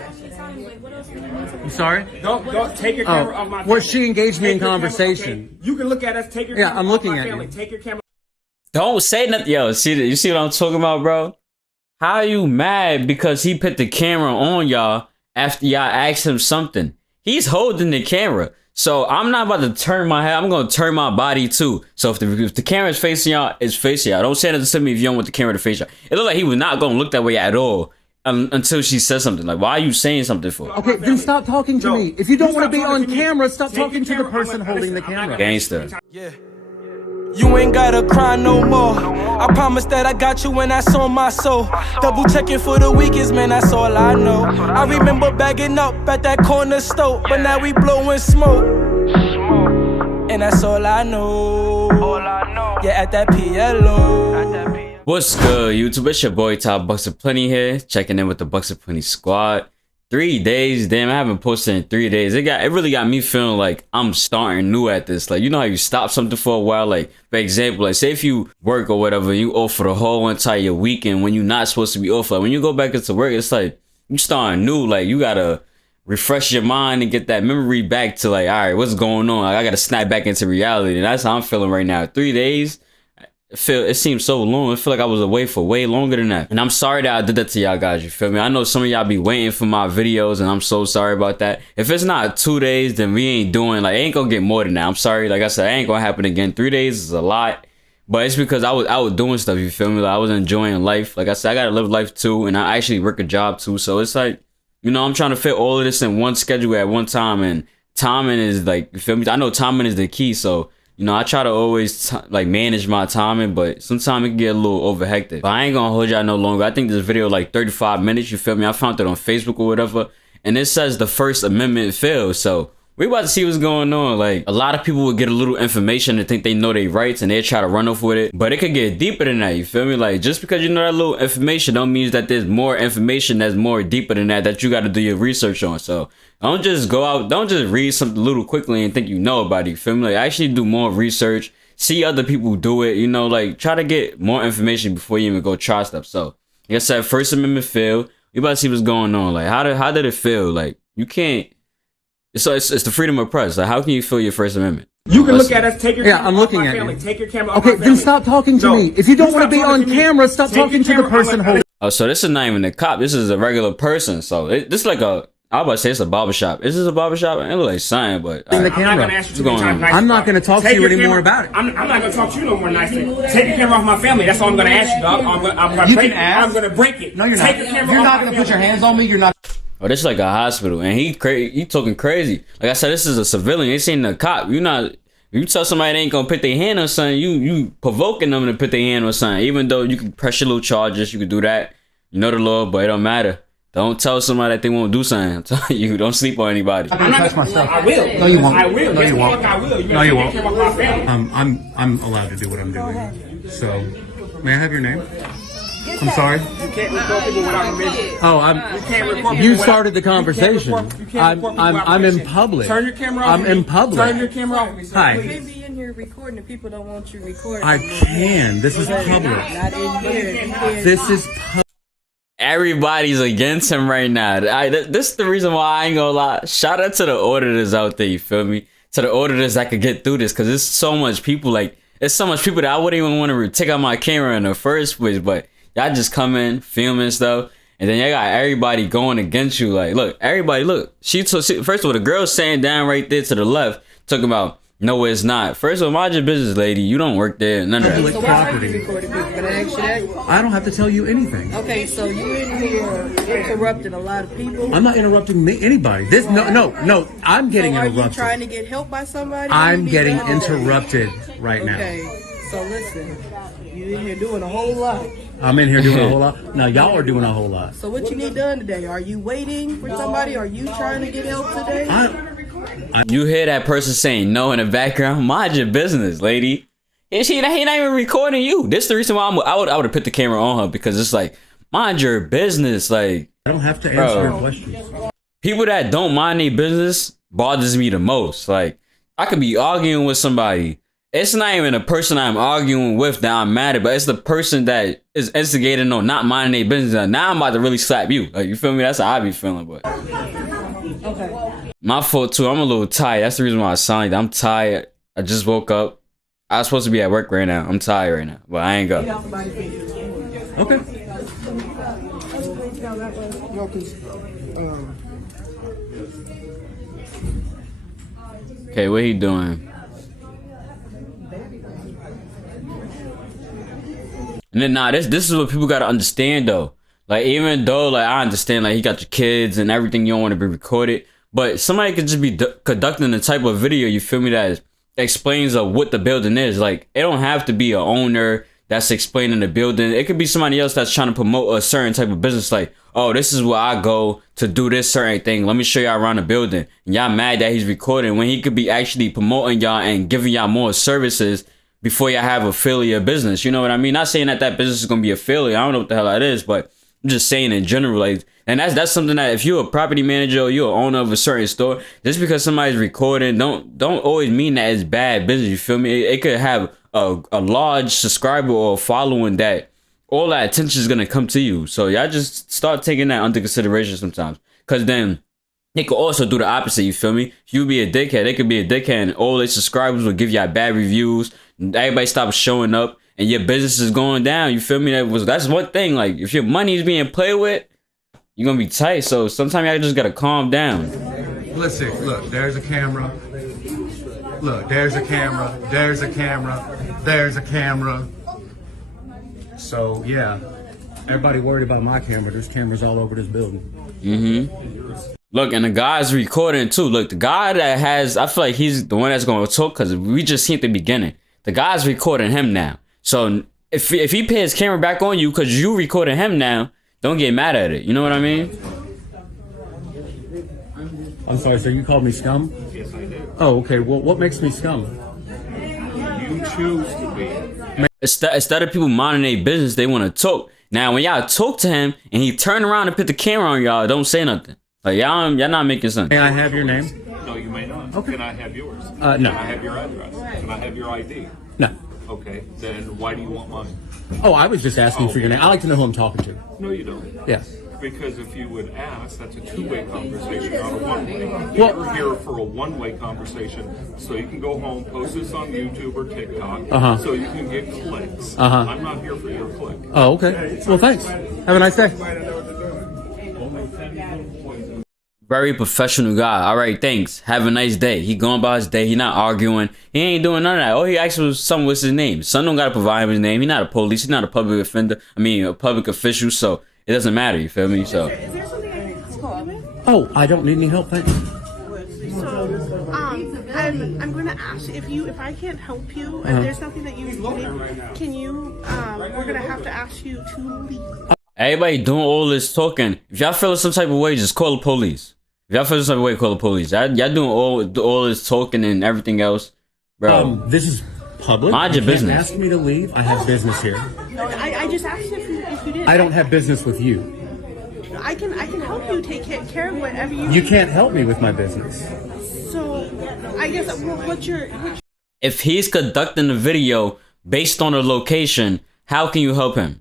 I'm sorry? Don't take your camera off my family. Well, she engaged me in conversation. Okay? You can look at us. Take your Yeah, camera I'm off looking my at family. you. Take your camera. Don't say nothing. Yo, you see what I'm talking about, bro? How are you mad because he put the camera on y'all after y'all asked him something? He's holding the camera. So I'm not about to turn my head. I'm going to turn my body too. So if the camera is facing y'all, it's facing y'all. Don't say nothing to me if you don't want the camera to face y'all. It looked like he was not going to look that way at all until she says something. Like, why are you saying something for? Okay, then stop talking to me. If you don't want to be on camera, stop talking to the person holding the camera. Gangster. Yeah. You ain't gotta cry no more. I promise that I got you when that's on my soul. Double checking for the weakest, man, that's all I know. I remember bagging up at that corner store, but now we blowing smoke. And that's all I know. Yeah, at that PLO. What's good, YouTube? It's your boy Top BUXAPLENTY here, checking in with the BUXAPLENTY squad. 3 days, damn, I haven't posted in 3 days. It really got me feeling like I'm starting new at this. Like, you know how you stop something for a while? Like, for example, like, say if you work or whatever, you off for the whole entire weekend when you're not supposed to be off. Like, when you go back into work, it's like you starting new. Like, you gotta refresh your mind and get that memory back to like, all right, what's going on? Like, I gotta snap back into reality. And that's how I'm feeling right now. 3 days. It seems so long. I feel like I was away for way longer than that. And I'm sorry that I did that to y'all guys, you feel me? I know some of y'all be waiting for my videos and I'm so sorry about that. If it's not 2 days, then we ain't doing, like, it ain't gonna get more than that. I'm sorry. Like I said, it ain't gonna happen again. 3 days is a lot. But it's because I was doing stuff, you feel me? Like, I was enjoying life. Like I said, I gotta live life too. And I actually work a job too. So it's like, you know, I'm trying to fit all of this in one schedule at one time. And timing is like, you feel me? I know timing is the key. So, you know, I try to always like manage my timing, but sometimes it can get a little over hectic. But I ain't gonna hold y'all no longer. I think this video like 35 minutes, you feel me? I found it on Facebook or whatever, and it says the First Amendment failed. So we about to see what's going on. Like, a lot of people will get a little information and think they know their rights and they try to run off with it, but it could get deeper than that, you feel me? Like, just because you know that little information don't mean that there's more information that's more deeper than that you got to do your research on. So don't just go out, don't just read something a little quickly and think you know about it, you feel me? Like, actually do more research, see other people do it, you know, like, try to get more information before you even go try stuff. So like I said, First Amendment failed. We about to see what's going on. Like, how did it feel? Like, you can't. So it's the freedom of press. Like, how can you feel your First Amendment? You can look at us. Take your camera I'm looking at family. you. Take your camera off Okay, my then family. stop talking to me. If you don't want to be on camera, stop talking to the person holding. Oh, so this is not even a cop. This is a regular person. So this is like a, I was about to say it's a barbershop. Is this a barbershop? It looks like sign, but the I'm not camera. gonna ask you too many times nice. I'm not going to talk to you anymore about it. I'm not gonna talk to you no more nicely. Take your camera off my family. That's all I'm gonna ask you, dog. I'm gonna You break can it. ask. I'm gonna break it. No, you're Take not. your camera You're off not my going to put your family. hands on me. You're not. oh, this is like a hospital, and he talking crazy. Like I said, this is a civilian. This ain't a cop. You tell somebody they ain't gonna put their hand on something, you provoking them to put their hand on something. Even though you can press your little charges, you can do that. You know the law, but it don't matter. Don't tell somebody that they won't do something. I'm telling you, don't sleep on anybody. I'm not going to touch myself. I will. No, you won't. I will. No, you won't. I will. No, you won't. Take your camera off my family. I'm allowed to do what I'm doing. So, may I have your name? I'm sorry. You can't record people without permission. Oh, You can't record people you without- started the you can't conversation. record- you can't record people without I'm in permission. public. Turn your camera off. I'm in public. Turn your camera off. Hi. You can't be in here recording if people don't want you recording. I can. This is public. Not in here. You can't. This is public. Everybody's against him right now. This is the reason why I ain't gonna lie. Shout out to the auditors out there, you feel me? To the auditors that could get through this, because there's so much people, like, there's so much people that I wouldn't even want to take out my camera in the first place, but y'all just come in, filming stuff, and then y'all got everybody going against you. Like, look, everybody, look. First of all, the girl saying down right there to the left, talking about, no, it's not. First of all, mind your business, lady. You don't work there. None of that. Public So why are you property. recording people? Can I ask you that? I don't have to tell you anything. Okay, so you in here interrupting a lot of people. I'm not interrupting anybody. This no. I'm getting So are you interrupted. trying to get help by somebody? I'm You need getting help. interrupted right now. Okay, so listen, you in here doing a whole lot. I'm in here doing a whole lot. Now y'all are doing a whole lot. So what you need done today? Are you waiting for somebody? Are you trying to get help today? You hear that person saying no in the background? Mind your business, lady. And he not even recording you. This is the reason why I would have put the camera on her, because it's like, mind your business. Like, I don't have to answer your questions. people that don't mind their business bothers me the most. Like, I could be arguing with somebody it's not even the person I'm arguing with that I'm mad at, but it's the person that is instigating or not minding their business. Now I'm about to really slap you. Like, you feel me? That's how I be feeling, but. Okay. My fault too. I'm a little tired. That's the reason why I sound like that. I'm tired. I just woke up. I was supposed to be at work right now. I'm tired right now, but I ain't go. Okay. Okay, what he doing? And then this is what people gotta understand though. Like, even though like I understand like he got your kids and everything, you don't want to be recorded, but somebody could just be conducting the type of video, you feel me, that explains what the building is. Like, it don't have to be a owner that's explaining the building. It could be somebody else that's trying to promote a certain type of business. Like, oh, this is where I go to do this certain thing. Let me show y'all around the building. And y'all mad that he's recording when he could be actually promoting y'all and giving y'all more services before y'all have affiliate business. You know what I mean? Not saying that business is gonna be affiliate. I don't know what the hell that is, but I'm just saying in general, like, and that's something that if you're a property manager or you're an owner of a certain store, just because somebody's recording, don't always mean that it's bad business. You feel me? It could have a large subscriber or following that all that attention is gonna come to you. So y'all just start taking that under consideration sometimes, because then they could also do the opposite. You feel me? If you be a dickhead, they could be a dickhead, and all their subscribers will give y'all bad reviews. Everybody stops showing up, and your business is going down. You feel me? That's one thing. Like, if your money is being played with, you're gonna be tight. So sometimes y'all just gotta calm down. Listen, look, there's a camera. Look, there's a camera. There's a camera. There's a camera. So yeah, everybody worried about my camera. There's cameras all over this building. Look, and the guy's recording too. Look, the guy that has, I feel like he's the one that's gonna talk, because we just seen at the beginning. The guy's recording him now. So if he put his camera back on you because you recording him now, don't get mad at it. You know what I mean? I'm sorry, sir. You called me scum? Yes, I did. Oh, okay. Well, what makes me scum? You choose to be. Instead of people minding their business, they want to talk. Now, when y'all talk to him and he turn around and put the camera on y'all, don't say nothing. Like, y'all not making sense. May I have your name? No, you may not. Okay. Can I have yours? No. Can I have your address? Can I have your ID? No. Okay, then why do you want mine? Oh, I was just asking for your name. I like to know who I'm talking to. No, you don't. Yes. Because if you would ask, that's a two-way conversation, not a one-way. Well- You're here for a one-way conversation, so you can go home, post this on YouTube or TikTok, so you can get clicks. I'm not here for your click. Oh, okay. Well, thanks. Have a nice day. Very professional guy. All right, thanks. Have a nice day. He going about his day. He not arguing. He ain't doing none of that. All he asked was something, what's his name. Son don't gotta provide him his name. He not a police. He's not a public offender. I mean, a public official. So it doesn't matter. You feel me? So. Is there something I can help you with? Oh, I don't need any help, thanks. So, I'm going to ask if I can't help you, and there's something that you need, can you, we're going to have to ask you to leave. Everybody doing all this talking. If y'all feel some type of way, just call the police. If y'all feel some type of way, call the police. Y'all doing all this talking and everything else, bro. This is public. Mind your You can't business. ask me to leave. I have business here. I just asked if you did. I don't have business with you. I can help you take care of whatever you. You can't help me with my business. So, I guess what's your If he's conducting a video based on a location, how can you help him?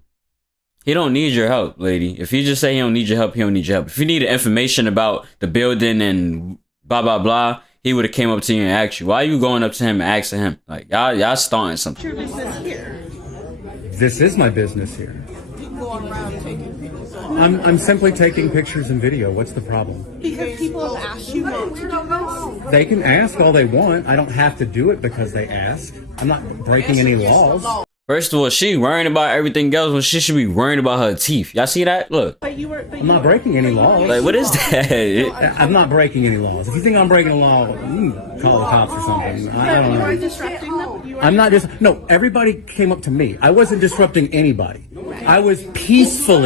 He don't need your help, lady. If he just say he don't need your help, he don't need your help. If you needed information about the building and blah blah blah, he would have came up to you and asked you. Why are you going up to him and asking him? Like, y'all starting something. your business here? This is my business here. Going around taking pictures. I'm simply taking pictures and video. What's the problem? Because people have asked you not to do this. They can ask all they want. I don't have to do it because they ask. I'm not breaking any laws. First of all, she worrying about everything else when she should be worrying about her teeth. Y'all see that? Look. But you were. I'm not breaking any laws. Like, what is that? I'm not breaking any laws. If you think I'm breaking a law, you can call the cops or something. I don't You know. are disrupting them. You are I'm not just no. Everybody came up to me. I wasn't disrupting anybody. I was peaceful.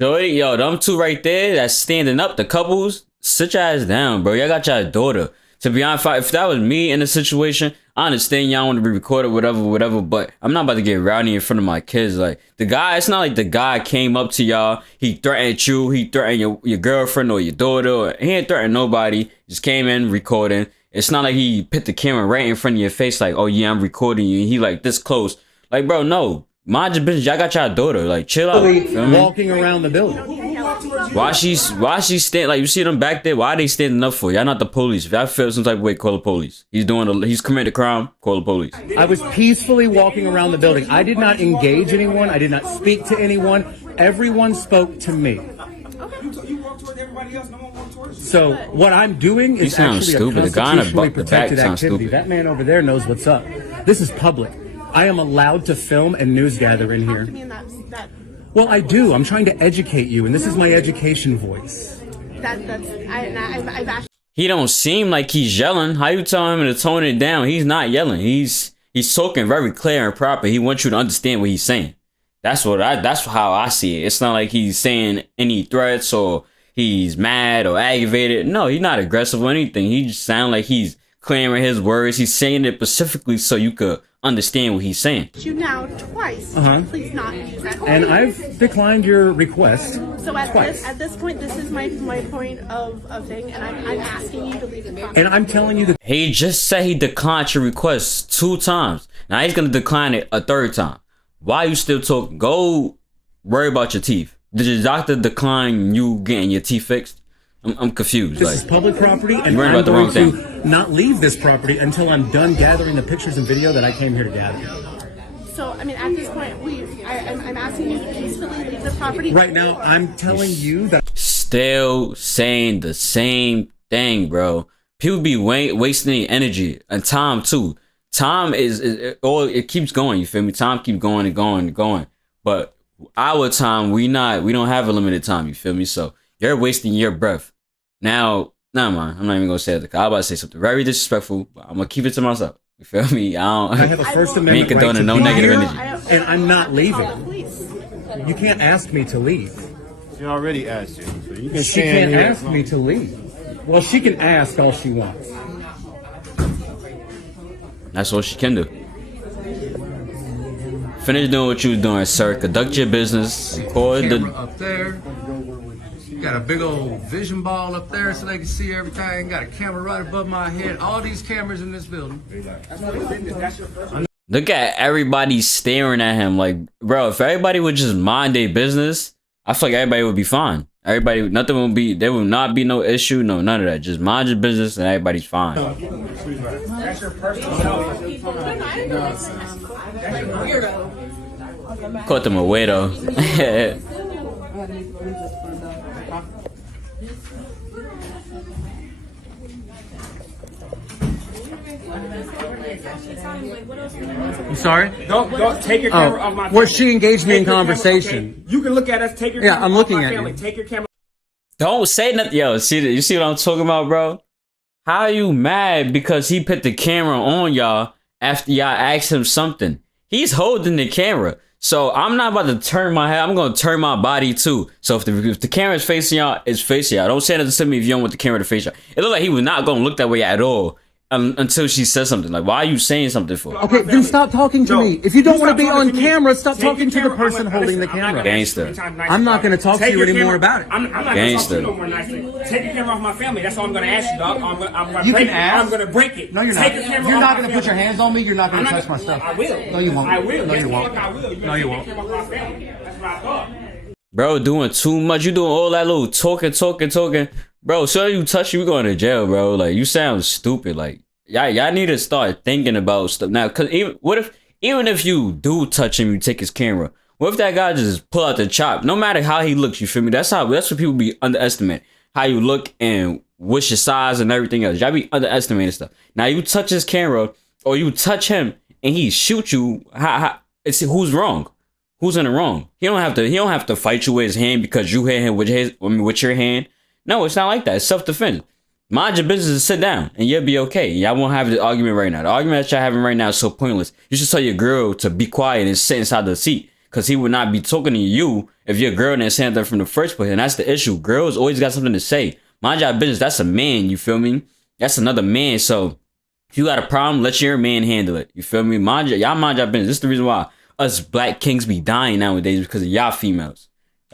Shorty, yo, them two right there that's standing up, the couples, sit your ass down, bro. Y'all got your daughter. To be honest, if that was me in the situation, I understand y'all want to be recorded, whatever, but I'm not about to get rowdy in front of my kids. Like, the guy, it's not like the guy came up to y'all, he threatened you, he threatened your girlfriend or your daughter, or he ain't threatened nobody, just came in recording. It's not like he put the camera right in front of your face, like, oh yeah, I'm recording you. And he like this close. Like, bro, no. Mind your business. Y'all got your daughter. Like, chill out. Feel me? Walking around the building. Why she stand like you see them back there? Why are they standing up for? Y'all not the police. If y'all feel some type of way, call the police. He's committed a crime, call the police. I was peacefully walking around the building. I did not engage anyone. I did not speak to anyone. Everyone spoke to me. You walk towards everybody else, no one walk towards you. So what I'm doing is sounds actually stupid. a The guy in the constitutionally back protected sounds activity. stupid. That man over there knows what's up. This is public. I am allowed to film and news gather in Talk here. to me in that Well, I do. I'm trying to educate you, and this is my education voice. I've actually. He don't seem like he's yelling. How you tell him to tone it down? He's not yelling. He's talking very clear and proper. He wants you to understand what he's saying. That's how I see it. It's not like he's saying any threats or he's mad or aggravated. No, he's not aggressive or anything. He just sounds like he's clearing his words. He's saying it specifically so you could understand what he's saying. You now twice. Please not use that. And I've declined your request. So at twice. this point, this is my point of thing, and I'm asking you to leave the property. And I'm telling you that He just said he declined your request 2 times. Now he's gonna decline it a 3rd time. Why you still talking? Go worry about your teeth. Did your doctor decline you getting your teeth fixed? I'm confused. this is public property, and worried I'm about the wrong going to not leave this property until I'm done gathering the pictures and video that I came here to gather. So I mean, at this point, I'm asking you to peacefully leave the property. Right now, I'm telling you that Still saying the same thing, bro. People be wasting their energy and time too. Time is it keeps going. You feel me? Time keeps going and going and going. But our time, we don't have a limited time. You feel me? So you're wasting your breath. Now, nah, man. I'm not even gonna say it. I was about to say something very disrespectful, but I'm gonna keep it to myself. You feel me? I have a First Amendment ain't condoning right no to be negative here, energy. and I'm not leaving. Please. You can't ask me to leave. She already asked you, so you can She stay in can't here. ask me to leave. Well, she can ask all she wants. That's all she can do. Finish doing what you was doing, sir. Conduct your business. Record Camera the. up there. You got a big old vision ball up there so they can see everything. Got a camera right above my head. All these cameras in this building. Look at everybody staring at him. Like, bro, if everybody would just mind their business, I feel like everybody would be fine. Everybody, nothing will be. There will not be no issue. No, none of that. Just mind your business and everybody's fine. That's your personal Caught them away though. I'm sorry? Don't take your camera off my Where family. she engaged me in Take your camera, conversation. okay? You can look at us. Take your Yeah, camera I'm off looking my at family. you. Take your camera. Don't say nothing. Yo, you see what I'm talking about, bro? How are you mad because he put the camera on y'all after y'all asked him something? He's holding the camera. So I'm not about to turn my head. I'm going to turn my body too. So if the camera is facing y'all, it's facing y'all. Don't say nothing to me if you don't want the camera to face y'all. It looked like he was not going to look that way at all until she says something. Like, why are you saying something for? Okay, then stop talking to me. If you don't want to be stop on talking to me. camera, stop Take your talking to the camera. person I'm holding the listen, I'm not camera. gonna ask you Gangster. three times nice I'm not dog. gonna talk to Take you your anymore camera- about it. I'm not gonna Gangster. talk to you no more nicely. Take your camera off my family. That's all I'm gonna ask you, dog. I'm gonna You break can it. ask. I'm gonna break it. No, you're Take not. your camera You're off not my going to put your family. hands on me. You're not going I'm to not touch my stuff. I will. No, you won't. I will. No, Yes, you the won't. fuck I will. You're No, gonna you take won't. your camera off my family. That's what I thought. Bro, doing too much. You doing all that little talking. Bro, so you touch you, we going to jail, bro. Like, you sound stupid. Like, y'all need to start thinking about stuff now. Cause even if you do touch him, you take his camera. What if that guy just pull out the chop? No matter how he looks, you feel me? That's what people be underestimate. How you look and what's your size and everything else. Y'all be underestimating stuff. Now you touch his camera or you touch him and he shoot you. It's who's wrong? Who's in the wrong? He don't have to fight you with his hand because you hit him with your hand. No, it's not like that. It's self-defense. Mind your business and sit down and you'll be okay. Y'all won't have the argument right now. The argument that y'all having right now is so pointless. You should tell your girl to be quiet and sit inside the seat because he would not be talking to you if your girl didn't say that from the first place. And that's the issue. Girls always got something to say. Mind your business. That's a man. You feel me? That's another man. So if you got a problem, let your man handle it. You feel me? Y'all mind your business. This is the reason why us black kings be dying nowadays because of y'all females.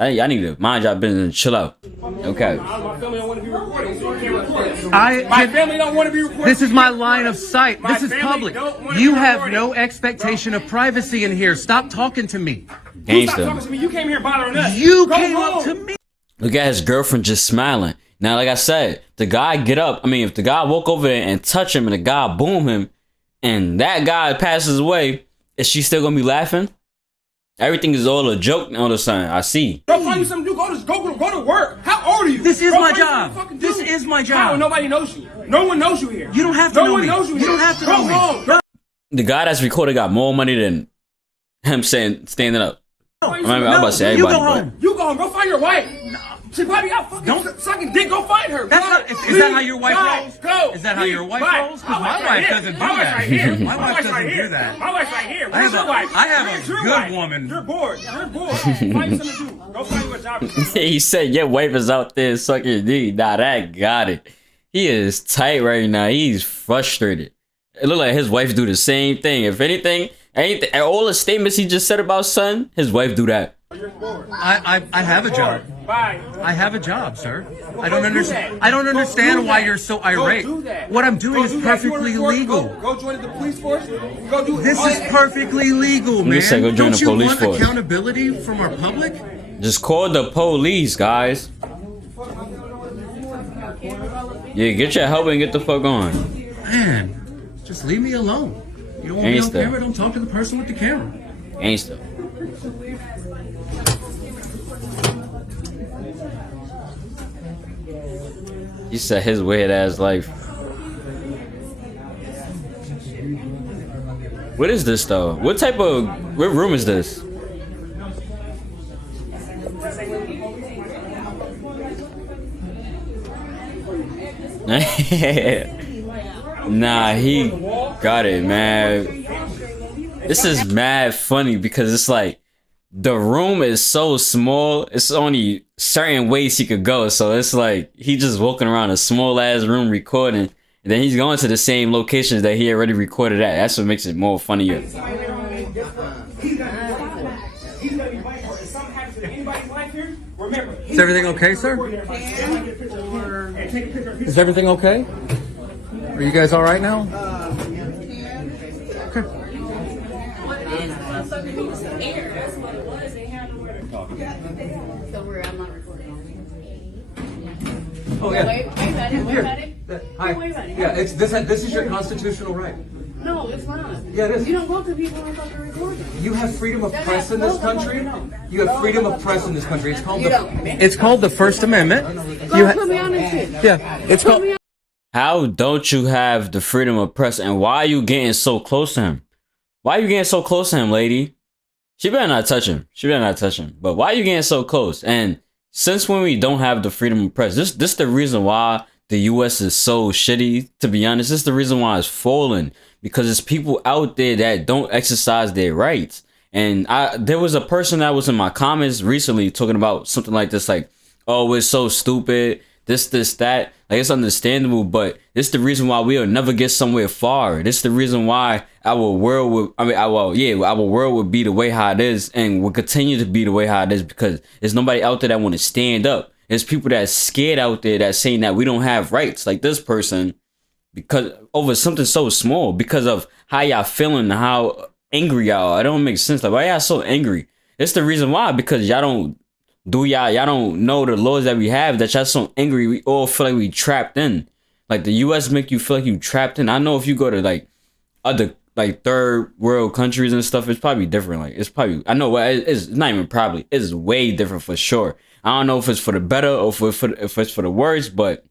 Y'all need to mind your business and chill out. Okay. My family don't want to be recorded, so you can't record it. I My family don't want to be recorded. This is my line of sight. My This is family public. don't wanna You be have recorded. no expectation of privacy in here. Stop talking to me. You stop Gangsta. talking to me. You came here bothering us. You Go came home. up to me. Look at his girlfriend just smiling. Now, like I said, the guy get up. I mean, if the guy walk over there and touch him and the guy boom him and that guy passes away, is she still gonna be laughing? Everything is all a joke all of a sudden. I see. Go find you something to do. Go to work. How old are you? This is Go my find you job. something to This do. is my job. How? Nobody knows you. No one knows you here. You don't have to no know one me. knows you You here. don't have to Go know me. home. Go The guy that's recorded got more money than him saying standing up. I'm No, about to say you everybody. go but- home. You go home. Go find your wife. She probably out fucking sucking dick. Go find her. That's Go. not- is that how your wife Go. rolls? Go. Is that how your wife Bye. rolls? 'Cause my wife's wife right here. doesn't do My wife's that. right here. My My wife wife's right doesn't here. do that. My wife's right here. I Where's have your a- wife? I have a Where's your good wife? woman. You're bored. You're bored. Find you something to do. Go find you a job. He said your wife is out there sucking dick. Nah, that got it. He is tight right now. He's frustrated. It look like his wife do the same thing. If anything, all the statements he just said about son, his wife do that. I have a job. Bye. I have a job, sir. I Go don't do understand. that. I don't Go understand do why that. you're so Go irate. do that. What I'm doing Go is do that. You wanna perfectly report? legal. Go join the police force. Go do This all is that. perfectly legal, man. said go join Don't the you police want force. accountability from our public? Just call the police, guys. Yeah, get your help and get the fuck on. Man, just leave me alone. You don't want me on Gangsta. camera? Don't talk to the person with the camera. Gangsta. He said his weird ass life. What is this though? What room is this? Nah, he got it, man. This is mad funny because it's like the room is so small. It's only certain ways he could go. So it's like he just walking around a small ass room recording. And then he's going to the same locations that he already recorded at. That's what makes it more funnier. Is everything okay, sir? Is everything okay? Are you guys all right now? Okay. Oh yeah. Wait about it. Hi. Yeah, it's this is your constitutional right. No, it's not. Yeah, it is. You don't go to people and fucking record it. You have freedom of press in this country. You have freedom of press in this country. It's called You the don't. It's called the First Amendment. Go put me on this shit. Yeah, it's called. How don't you have the freedom of press? And why are you getting so close to him? Why are you getting so close to him, lady? She better not touch him. She better not touch him. But why are you getting so close? And since when we don't have the freedom of press, this the reason why the U.S. is so shitty, to be honest. This is the reason why it's falling. Because it's people out there that don't exercise their rights. And there was a person that was in my comments recently talking about something like this, like, oh, it's so stupid, this, that. Like, it's understandable, but this the reason why we'll never get somewhere far. This the reason why our world would be the way how it is and will continue to be the way how it is, because there's nobody out there that want to stand up. There's people that's scared out there that's saying that we don't have rights, like this person, because over something so small, because of how y'all feeling, how angry y'all are. It don't make sense. Like, why y'all so angry? It's the reason why, because y'all don't know the laws that we have, that y'all so angry. We all feel like we trapped in. Like, the US make you feel like you trapped in. I know if you go to like other like third world countries and stuff, it's probably different. Like, it's probably, I know it's not even probably, it's way different for sure. I don't know if it's for the better or if it's for the worse, but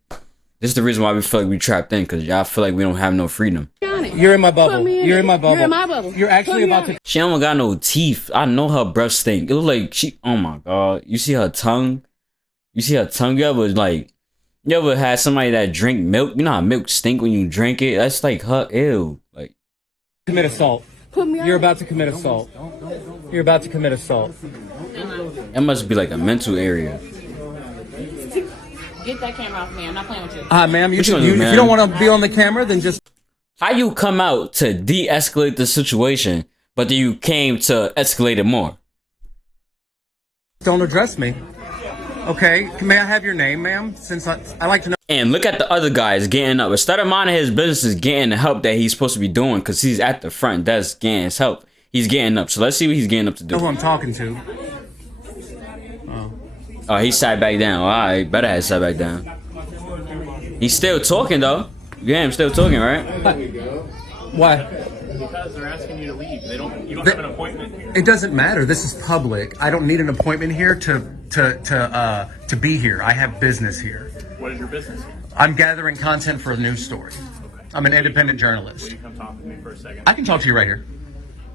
this is the reason why we feel like we trapped in, because y'all feel like we don't have no freedom. You're in my bubble. You're in my bubble. You're in my bubble. You're actually about to. She don't got no teeth. I know her breath stink. It look like she, oh my God. You see her tongue? You ever had somebody that drink milk? You know how milk stink when you drink it? That's like her, ew. Like, Commit assault. Put me on. You're about to commit assault. You're about to commit assault. it must be like a mental area. Get that camera off me. I'm not playing with you. Ma'am, What you gonna do, if man? you don't want to be on the camera, then just. How you come out to de-escalate the situation, but then you came to escalate it more? Don't address me. Okay, may I have your name, ma'am? Since I like to know. And look at the other guys getting up. Instead of minding his business, getting the help that he's supposed to be doing, because he's at the front desk getting his help. He's getting up. So let's see what he's getting up to do. Know who I'm talking to. Oh, he sat back down. All right, better have sat back down. He's still talking though. Yeah, I'm still talking, right? Why? Because they're asking you to leave. You don't have an appointment here. It doesn't matter. This is public. I don't need an appointment here to be here. I have business here. What is your business here? I'm gathering content for a news story. I'm an independent journalist. Will you come talk to me for a second? I can talk to you right here.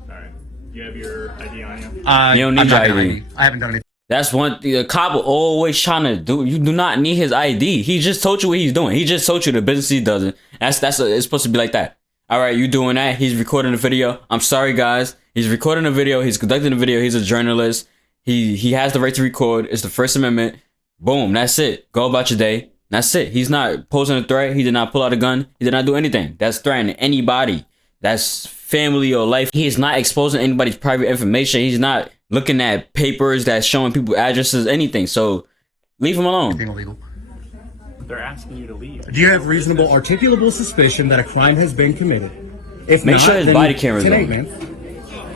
All right. You have your ID on you? You don't need I'm not your gonna ID. I haven't done anything. That's one thing the cop will always trying to do. You do not need his ID. He just told you what he's doing. He just told you the business he doesn't. It's supposed to be like that. All right, you doing that? He's recording the video. I'm sorry, guys. He's recording the video. He's conducting the video. He's a journalist. He has the right to record. It's the First Amendment. Boom. That's it. Go about your day. That's it. He's not posing a threat. He did not pull out a gun. He did not do anything. That's threatening anybody. That's family or life. He is not exposing anybody's private information. He's not looking at papers that's showing people addresses, anything. So leave him alone. Illegal. They're asking you to leave. Do you have reasonable, articulable suspicion that a crime has been committed? If Make not, sure his then body camera's 10-8, on. man.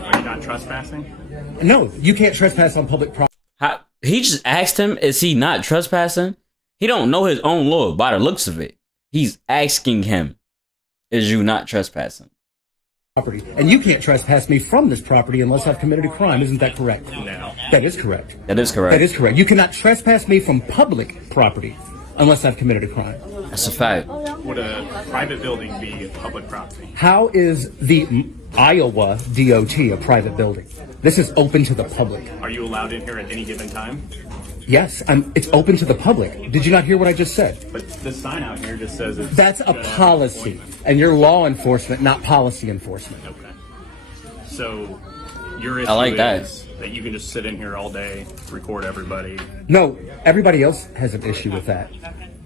Are you not trespassing? No, you can't trespass on public property. He just asked him, is he not trespassing? He don't know his own law by the looks of it. He's asking him, is you not trespassing? And you can't trespass me from this property unless I've committed a crime. Isn't that correct? No. That is correct. That is correct. That is correct. You cannot trespass me from public property unless I've committed a crime. That's a fact. Would a private building be public property? How is the Iowa DOT a private building? This is open to the public. Are you allowed in here at any given time? Yes, it's open to the public. Did you not hear what I just said? But this sign out here just says it's... That's a policy, and you're law enforcement, not policy enforcement. Okay. So your issue I like that. is that you can just sit in here all day, record everybody. No, everybody else has an issue with that.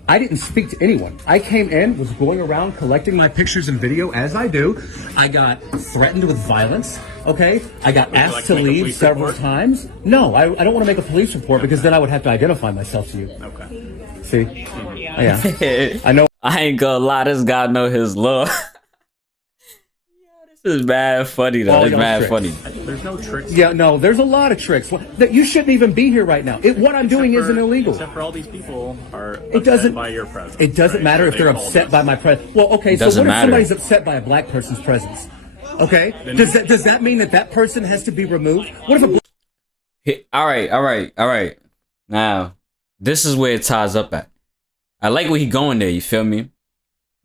I didn't speak to anyone. I came in, was going around collecting my pictures and video as I do. I got threatened with violence, okay? I got asked to leave several times. No, I don't want to make a police report because then I would have to identify myself to you. Okay. See? Yeah. I know. I ain't gonna lie, this guy know his law. This is mad funny though. It's mad funny. There's no tricks. Yeah, no, there's a lot of tricks. You shouldn't even be here right now. What I'm doing isn't illegal. Except for all these people are It doesn't upset by your presence. It doesn't right? matter So if they're they called upset us. by my presence. Well, okay, so what if somebody's upset by a black person's presence? Okay, does that mean that person has to be removed? What if a All right. Now, this is where it ties up at. I like where he going there, you feel me?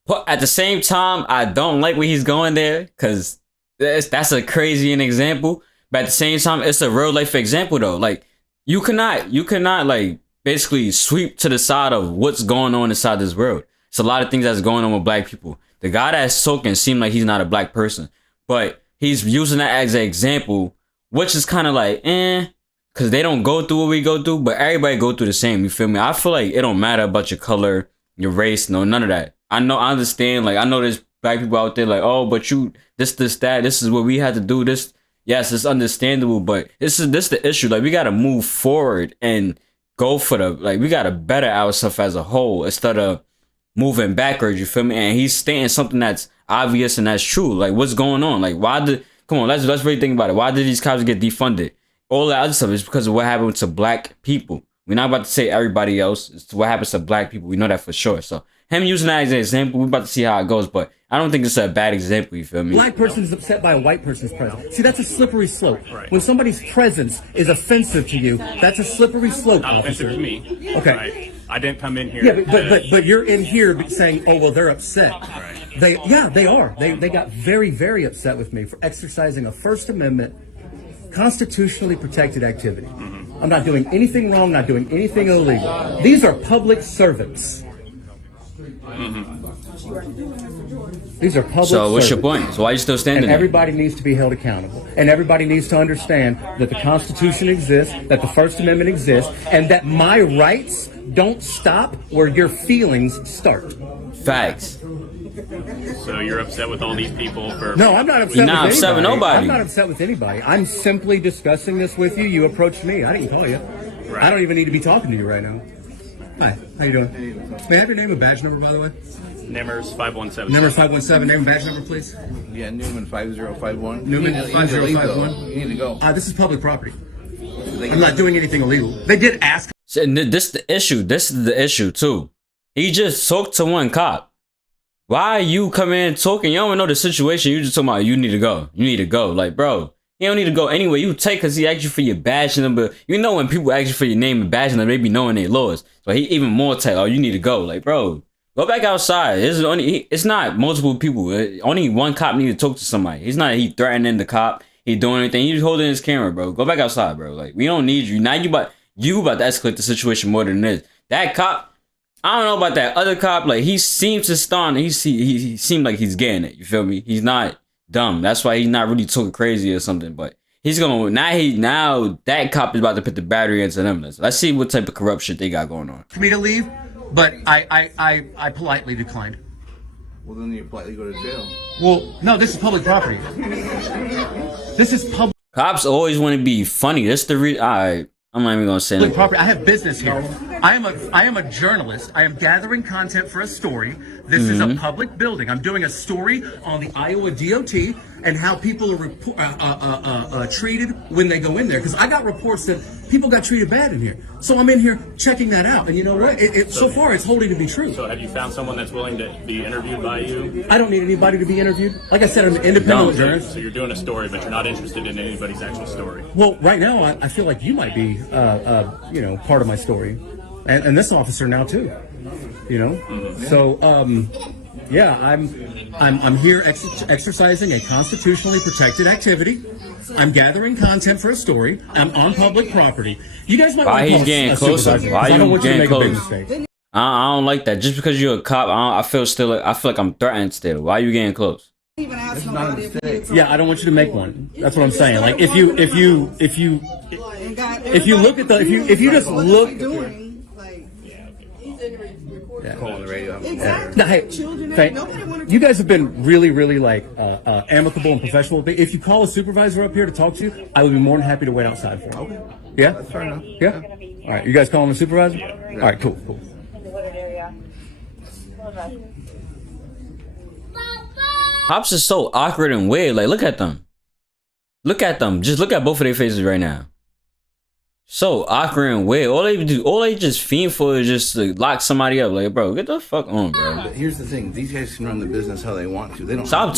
But at the same time, I don't like where he's going there, because that's a crazy an example. But at the same time, it's a real life example though. Like, you cannot like basically sweep to the side of what's going on inside this world. It's a lot of things that's going on with black people. The guy that's talking seemed like he's not a black person, but he's using that as an example, which is kind of like, because they don't go through what we go through, but everybody go through the same, you feel me? I feel like it don't matter about your color, your race, no, none of that. I understand, like, I know there's black people out there like, oh, but you, that, this is what we had to do, this, yes, it's understandable, but this the issue, like, we gotta move forward and go for we gotta better ourselves as a whole, instead of moving backwards, you feel me? And he's stating something that's obvious and that's true, like, what's going on? Like, come on, let's really think about it. Why did these cops get defunded? All that other stuff is because of what happened to black people. We're not about to say everybody else. It's what happens to black people. We know that for sure. So him using that as an example, we're about to see how it goes. But I don't think it's a bad example, you feel me? black person is upset by a white person's presence. See, that's a slippery slope. Right. When somebody's presence is offensive to you, that's a slippery slope, Not officer. offensive to me. Okay. Right? I didn't come in here. Yeah, but you're in here saying, oh, well, they're upset. Right. They are. They got very, very upset with me for exercising a First Amendment constitutionally protected activity. I'm not doing anything wrong, not doing anything illegal. These are public servants. These are public So what's your servants. point? So why are you still standing And there? everybody needs to be held accountable. And everybody needs to understand that the Constitution exists, that the First Amendment exists, and that my rights don't stop where your feelings start. Facts. So you're upset with all these people for... No, I'm not upset You're with not anybody. upset with nobody. I'm not upset with anybody. I'm simply discussing this with you. You approached me. I didn't call you. I don't even need to be talking to you right now. Hi, how you doing? May I have your name and badge number, by the way? Nimmers 517. Number 517. Name and badge number, please. Yeah, Newman 5051. Newman You need to 5051. You need to go. This is public property. I'm not doing anything illegal. They did ask. And this is the issue. This is the issue too. He just talked to one cop. Why you come in talking? You don't even know the situation. You just talking about you need to go. You need to go. Like, bro, you don't need to go anywhere. You take because he asked you for your badge number. You know when people ask you for your name and badge number, they be knowing their laws. So he even more take. Oh, you need to go. Like, bro, go back outside. It's not multiple people. Only one cop need to talk to somebody. He's not. He threatening the cop. He doing anything. He's holding his camera, bro. Go back outside, bro. Like, we don't need you now. You about to escalate the situation more than this. That cop. I don't know about that other cop. Like, he seems to stun. He seemed like he's getting it. You feel me? He's not dumb. That's why he's not really talking crazy or something. But he's gonna now that cop is about to put the battery into them. Let's see what type of corruption they got going on. For me to leave, but I politely declined. Well, then you politely go to jail. Well, no, this is public property. This is public Cops always want to be funny. That's the reason. I'm not even gonna say anything. property. I have business here. I am a journalist. I am gathering content for a story. This is a public building. I'm doing a story on the Iowa DOT and how people are treated when they go in there. Because I got reports that people got treated bad in here. So I'm in here checking that out. And you know what? So far, it's holding to be true. So have you found someone that's willing to be interviewed by you? I don't need anybody to be interviewed. Like I said, I'm an independent journalist. So you're doing a story, but you're not interested in anybody's actual story. Well, right now, I feel like you might be, part of my story, and this officer now too. So yeah, I'm here exercising a constitutionally protected activity. I'm gathering content for a story. I'm on public property. You guys might Why want to he's call getting a closer? supervisor, Why 'cause I don't you want you to getting make a big close? mistake. I don't like that. Just because you're a cop, I feel like I'm threatened still. Why are you getting close? It's not a mistake. Yeah, I don't want you to make one. That's what I'm saying. Like if you look at the if you just look. Call on the radio. No, hey, you guys have been really, really like amicable and professional. But if you call a supervisor up here to talk to you, I would be more than happy to wait outside for you. Okay. Yeah? That's fair enough. Yeah? All right. You guys calling the supervisor? Yeah. All right, cool. Cops are so awkward and weird. Like, look at them. Look at them. Just look at both of their faces right now. So awkward and weird. All they just fiend for is just to lock somebody up. Like, bro, get the fuck on, bro. But here's the thing: these guys can run the business how they want to. They don't Stop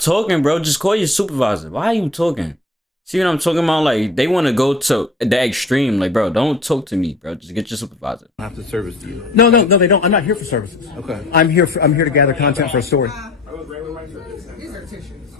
talking, bro. Just call your supervisor. Why are you talking? See what I'm talking about? Like, they want to go to the extreme. Like, bro, don't talk to me, bro. Just get your supervisor. have to service you. No, they don't. I'm not here for services. Okay. I'm here to gather content for a story.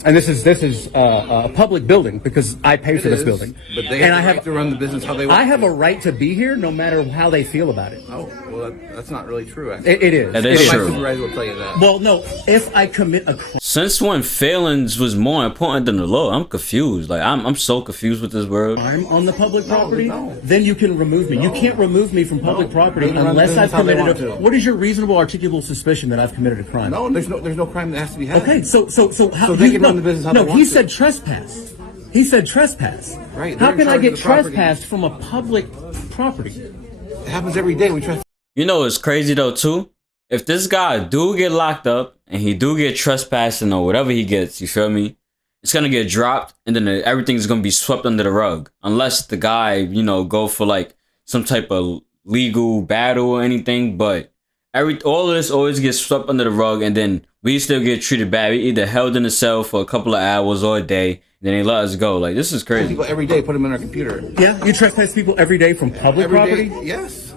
And this is a public building because I pay for this building. But they have to run the business how they want. I have a right to be here no matter how they feel about it. Oh, well, that's not really true. Actually, It is. That is my true. supervisor will tell you that. Well, no. If I commit a crime, Since when failings was more important than the law, I'm confused. Like, I'm so confused with this world. on the public property, no. then you can remove me. You can't remove me from public property They can run unless business I've how they committed want to. What is your reasonable, articulable suspicion that I've committed a crime? No, there's no crime that has to be had. Okay, so how So they can run the business how they No, want he to. said trespass. He said trespass. Right, How they're in can I charge get of the property. trespassed from a public property? It happens every day. We try. You know what's crazy though too? If this guy do get locked up and he do get trespassing or whatever he gets, you feel me? It's gonna get dropped and then everything's gonna be swept under the rug. Unless the guy, go for like some type of legal battle or anything. But all of this always gets swept under the rug and then we still get treated bad. We either held in a cell for a couple of hours or a day, then they let us go. Like, this is crazy. People every day put them in our computer. Yeah, you trespass people every day from public Every property. day, yes.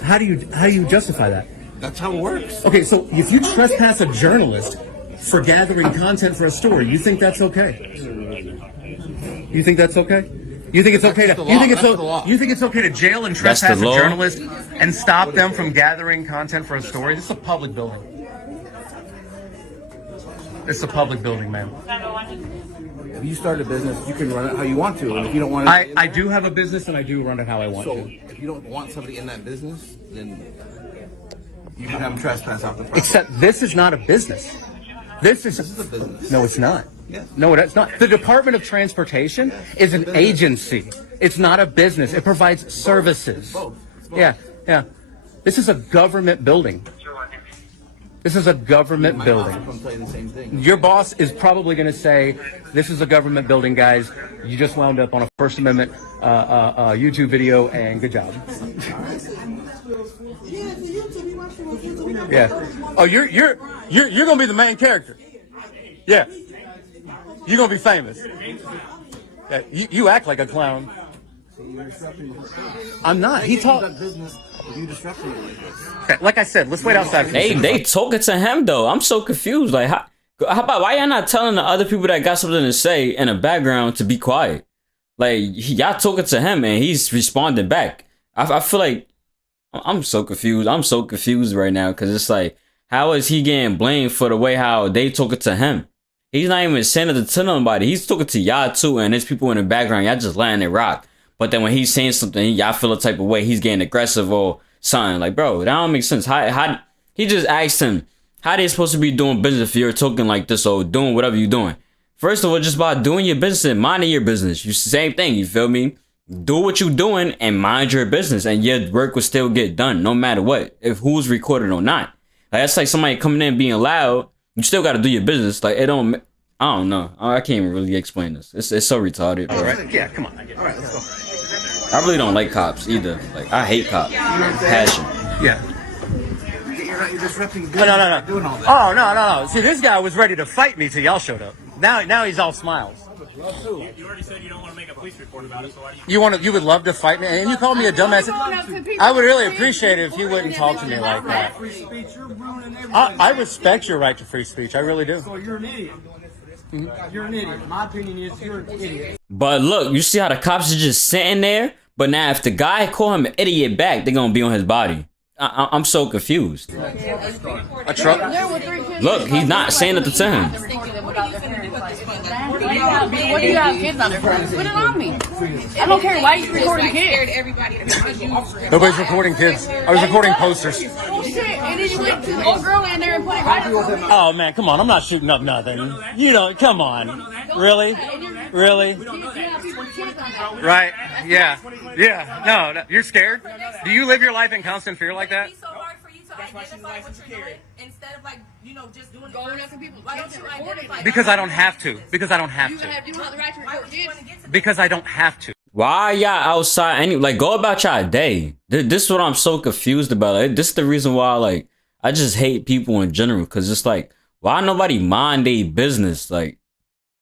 How do you justify that? That's how it works. Okay, so if you trespass a journalist for gathering content for a story, you think that's okay? You think that's okay? You think it's okay to you think it's okay to jail and That's the trespass a law? journalist and stop them from gathering content for a story? This is a public building. It's a public building, man. If you start a business, you can run it how you want to. And if you don't want to, I do have a business and I do run it how I want so to. if you don't want somebody in that business, then you can have them trespass off the property. Except this is not a business. This is a business. No, it's not. Yes. No, that's not. The Department of Transportation is an agency. It's not a business. It provides services. Yeah, yeah. This is a government building. This is a government building. I'm saying the same thing. Your boss is probably going to say, this is a government building, guys. You just wound up on a First Amendment YouTube video, and good job. Yeah. Oh, you're going to be the main character. Yeah. You're going to be famous. Yeah, you act like a clown. I'm not. He talked. You disrupting it like this. Okay, like I said, let's wait outside. They talking to him though. I'm so confused. Like, how about why y'all not telling the other people that got something to say in the background to be quiet? Like, y'all talking to him and he's responding back. I feel like I'm so confused. I'm so confused right now because it's like, how is he getting blamed for the way how they talking to him? He's not even saying it to nobody. He's talking to y'all too, and there's people in the background. Y'all just letting it rock. But then when he's saying something, y'all feel a type of way. He's getting aggressive or something. Like, bro, that don't make sense. How he just asked him, how they supposed to be doing business if you're talking like this or doing whatever you're doing? First of all, just by doing your business and minding your business. You same thing, you feel me? Do what you're doing and mind your business, and your work will still get done no matter what, if who's recorded or not. Like, that's like somebody coming in being loud. You still got to do your business. Like, I don't know. I can't even really explain this. It's so retarded. All right. Yeah, come on. All right, let's go. I really don't like cops either. Like, I hate cops. Passion. Yeah. You're disrupting. No. Doing all that. Oh, no. See, this guy was ready to fight me till y'all showed up. Now he's all smiles. You already said you don't want to make a police report about it, so why do you... You would love to fight me, and you call me a dumbass. I would really appreciate it if you wouldn't talk to me like that. I respect your right to free speech. I really do. So you're an idiot. You're an idiot. My opinion is you're an idiot. But look, you see how the cops are just sitting there? But now if the guy call him an idiot back, they're going to be on his body. I'm so confused. A truck? Look, he's not saying it to him. What do you have kids on it for? Put it on me. I don't care why you recording kids. Nobody's recording kids. I was recording posters. Oh shit! And then you went to the old girl in there and put it right on. Oh man, come on! I'm not shooting up nothing. You don't. Come on. Really? Right? Yeah. No. You're scared? Do you live your life in constant fear like that? It's so hard for you to identify what you're doing instead of like, just doing going after people. Why don't you identify? Because I don't have to. Because I don't have to. Because I don't have to. Why y'all outside? Go about y'all day. This is what I'm so confused about. Like, this is the reason why, like, I just hate people in general. Because it's like, why nobody mind their business? Like,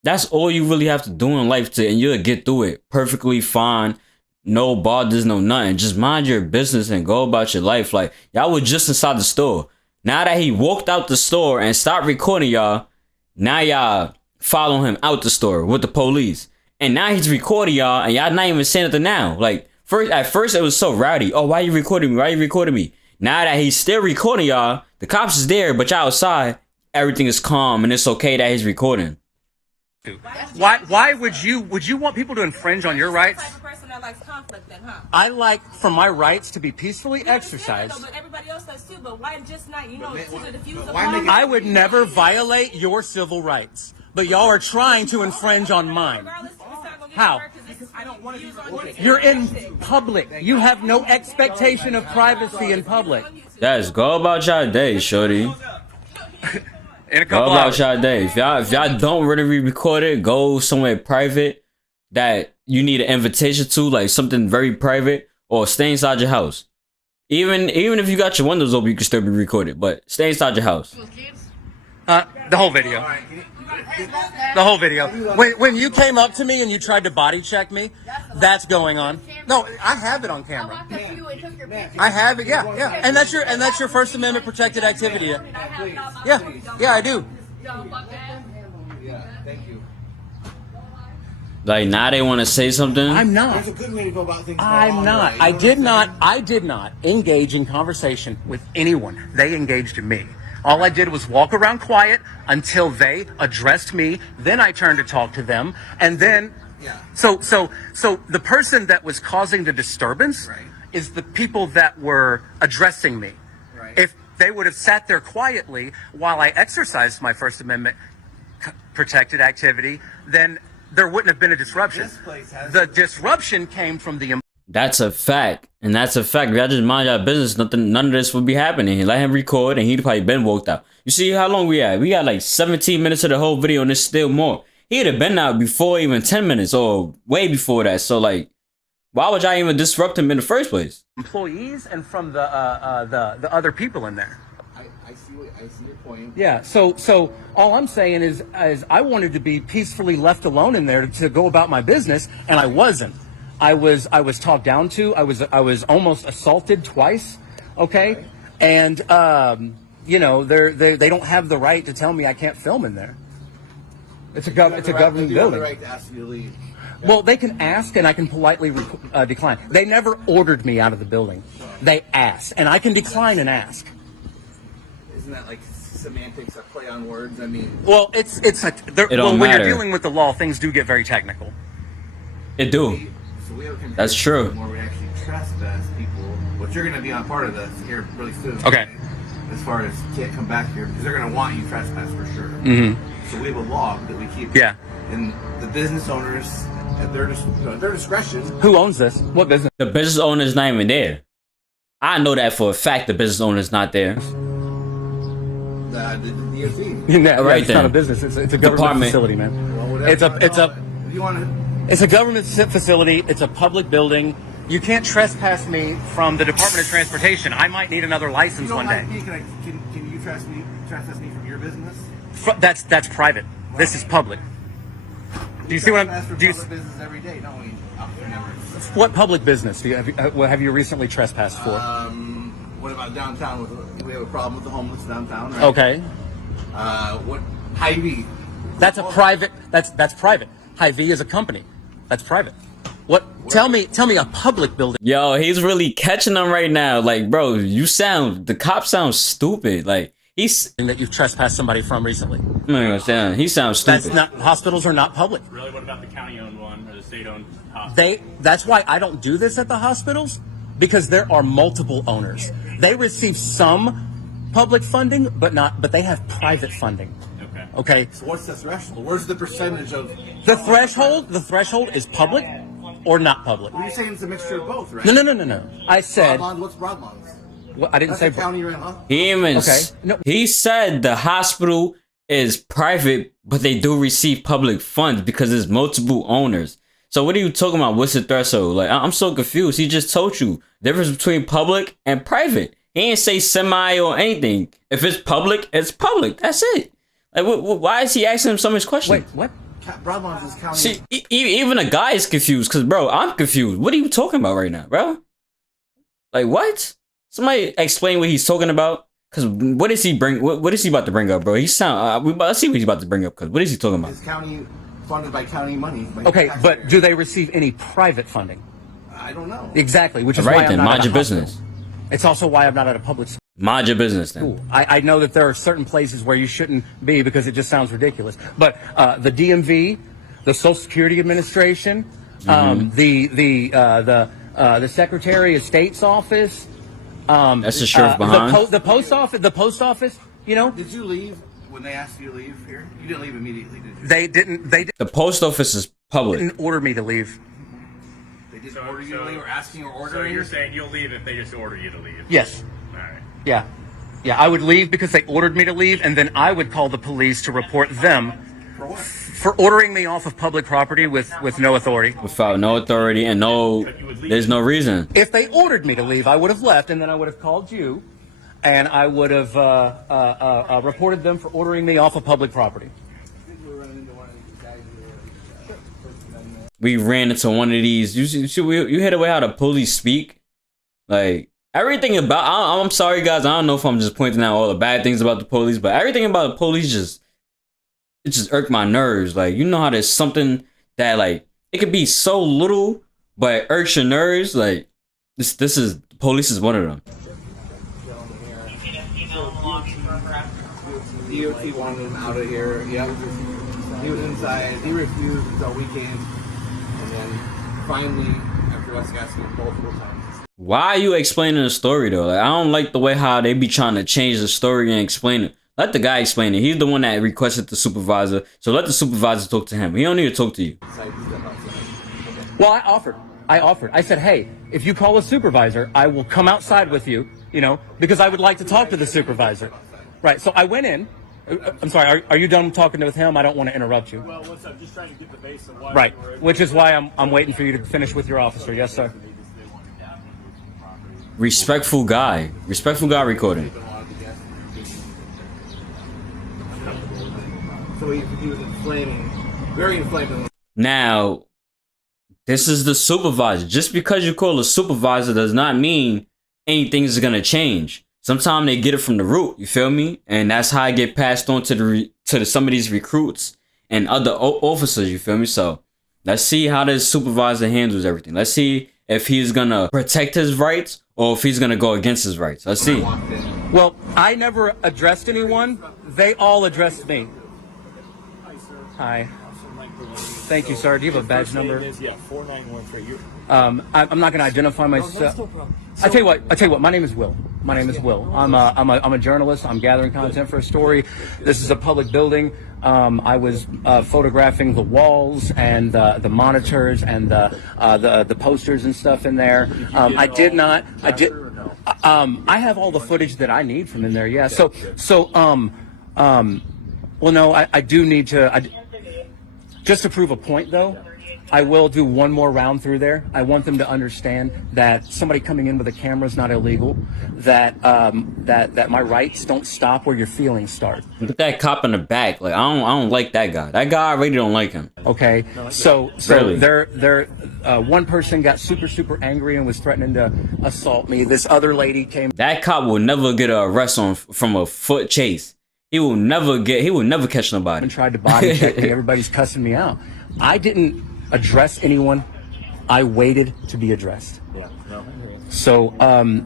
that's all you really have to do in life and you'll get through it perfectly fine. No bothers, no nothing. Just mind your business and go about your life. Like, y'all was just inside the store. Now that he walked out the store and stopped recording y'all, now y'all follow him out the store with the police. And now he's recording y'all and y'all not even saying nothing now. Like, at first it was so rowdy. Oh, why you recording me? Why you recording me? Now that he's still recording y'all, the cops is there, but y'all outside, everything is calm and it's okay that he's recording. Why would you want people to infringe on your rights? I like for my rights to be peacefully exercised. But everybody else does too. But why just not, to diffuse the I would never violate your civil rights, but y'all are trying to infringe on mine. How? You're in public. You have no expectation of privacy in public. Guys, go about y'all day, shorty. In a couple go about hours. y'all day. If y'all don't really record it, go somewhere private that you need an invitation to, like something very private, or stay inside your house. Even if you got your windows open, you can still be recorded, but stay inside your house. The whole video. The whole video. When you came up to me and you tried to body check me, that's going on. No, I have it on camera. I have it. Yeah. And that's your First Amendment protected activity. Yeah, I do. Yeah, thank you. Like, now they want to say something. I'm not. There's a good way to go about things. I'm not. I did not engage in conversation with anyone. They engaged me. All I did was walk around quiet until they addressed me. Then I turned to talk to them. And then, so the person that was causing the disturbance is the people that were addressing me. Right. If they would have sat there quietly while I exercised my First Amendment protected activity, then there wouldn't have been a disruption. This place has The disruption came from the That's a fact. And that's a fact. Y'all just mind your business. None of this would be happening. Let him record and he'd probably been woke out. You see how long we had? We got like 17 minutes of the whole video and there's still more. He'd have been out before even 10 minutes or way before that. So like, why would y'all even disrupt him in the first place? employees and from the other people in there. I see your point. Yeah, so all I'm saying is I wanted to be peacefully left alone in there to go about my business, and I wasn't. I was talked down to. I was almost assaulted twice. Okay, and you know they don't have the right to tell me I can't film in there. It's a government building. The right to ask you to leave. Well, they can ask, and I can politely decline. They never ordered me out of the building. They asked, and I can decline and ask. Isn't that like semantics, a play on words? I mean, Well, it's don't when matter. you're dealing with the law, things do get very technical. It do. so we have a That's true. Where we actually trespass people, which you're going to be on part of this here really soon. Okay. As far as can't come back here because they're going to want you trespass for sure. Mm-hmm. So we have a log that we keep. Yeah. And the business owners, at their discretion. Who owns this? What business? The business owner's not even there. I know that for a fact. The business owner's not there. The DOT. Yeah, Right it's then. not a business. It's a government Department. facility, man. Well, whatever It's you wanna call a it. If you want to. it's a government facility. It's a public building. You can't trespass me from the Department of Transportation. I might need another license You don't one like day. me? Can you trespass me from your business? That's private. This is public. Do you see what Trespass for I'm? Do you, public business every day, don't we? Officer Nevers? what public business have you recently trespassed for? What about downtown? We have a problem with the homeless downtown, right? Okay, What Hy-Vee? that's a private. That's private. Hy-Vee is a company. That's private. What? Tell me a public building. Yo, he's really catching them right now. Like, bro, the cop sounds stupid. Like, That you've trespassed somebody from recently. I'm not gonna say he sounds stupid. That's not. Hospitals are not public. Really, what about the county-owned one or the state-owned hospital? That's why I don't do this at the hospitals, because there are multiple owners. They receive some public funding, but they have private funding. Okay. Okay. So what's the threshold? Where's the percentage of? The threshold is public or not public. Well, you're saying it's a mixture of both, right? No. I said Broadlawns, what's Broadlawns? well, I didn't That's say a county rent, huh? He even Okay. No. he said the hospital is private, but they do receive public funds because there's multiple owners. So what are you talking about? What's the threshold? Like, I'm so confused. He just told you the difference between public and private. He didn't say semi or anything. If it's public, it's public. That's it. Like, why is he asking him so much questions? Wait, what? Broadlawns is county. See, even a guy is confused because, bro, I'm confused. What are you talking about right now, bro? Like, what? Somebody explain what he's talking about. Because what is he what is he about to bring up, bro? Let's see what he's about to bring up. Because what is he talking about? Is county funded by county money? By Okay, taxpayers. but do they receive any private funding? I don't know. Exactly, which is Right why I'm then, not mind at a your hospital. business. It's also why I'm not at a public school. Mind your business then. I know that there are certain places where you shouldn't be because it just sounds ridiculous. But the DMV, the Social Security Administration, the Secretary of State's office. That's the sheriff behind. The post office. The post office. You know, Did you leave when they asked you to leave here? You didn't leave immediately, did you? they didn't. They The post office is public. didn't order me to leave. They didn't order you to leave or asking or So ordering? you're saying you'll leave if they just order you to leave? Yes. All right. Yeah. I would leave because they ordered me to leave, and then I would call the police to report them For what? for ordering me off of public property with no authority. Without no authority and there's no reason. If they ordered me to leave, I would have left, and then I would have called you, and I would have reported them for ordering me off of public property. We ran into one of these. You hear the way how the police speak? Like, everything about, I'm sorry guys, I don't know if I'm just pointing out all the bad things about the police, but everything about the police it just irked my nerves. Like, you know how there's something that, like, it could be so little, but it irks your nerves? Like, police is one of them. DOT wanted him out of here. Yep. He was inside. He refused until we came. And then finally, after us asking him multiple times. Why are you explaining the story though? Like, I don't like the way how they be trying to change the story and explain it. Let the guy explain it. He's the one that requested the supervisor. So let the supervisor talk to him. He don't need to talk to you. Well, I offered. I said, hey, if you call a supervisor, I will come outside with you, you know, because I would like to talk to the supervisor. Right. So I went in. I'm sorry. Are you done talking with him? I don't want to interrupt you. Well, I'm just trying to get the base of why. Right. Which is why I'm waiting for you to finish with your officer. Yes, sir. Respectful guy. Respectful guy recording. So he was inflaming, very inflamed. Now, this is the supervisor. Just because you call a supervisor does not mean anything is gonna change. Sometimes they get it from the root, you feel me? And that's how I get passed on to some of these recruits and other officers, you feel me? So let's see how this supervisor handles everything. Let's see if he's gonna protect his rights or if he's gonna go against his rights. Let's see. Well, I never addressed anyone. They all addressed me. Hi. Thank you, sir. Do you have a badge number? Yeah, 4913. I'm not going to identify myself. I tell you what. My name is Will. I'm a journalist. I'm gathering content for a story. This is a public building. I was photographing the walls and the monitors and the posters and stuff in there. I have all the footage that I need from in there. Yeah. Well, no, I do need to. Just to prove a point, though, I will do one more round through there. I want them to understand that somebody coming in with a camera is not illegal. That my rights don't stop where your feelings start. Put that cop in the back. Like I don't like that guy. That guy, I really don't like him. Okay, so Really? one person got super angry and was threatening to assault me. This other lady came. That cop will never get an arrest from a foot chase. He will never catch nobody. And tried to body check me. Everybody's cussing me out. I didn't address anyone. I waited to be addressed. Yeah, no. So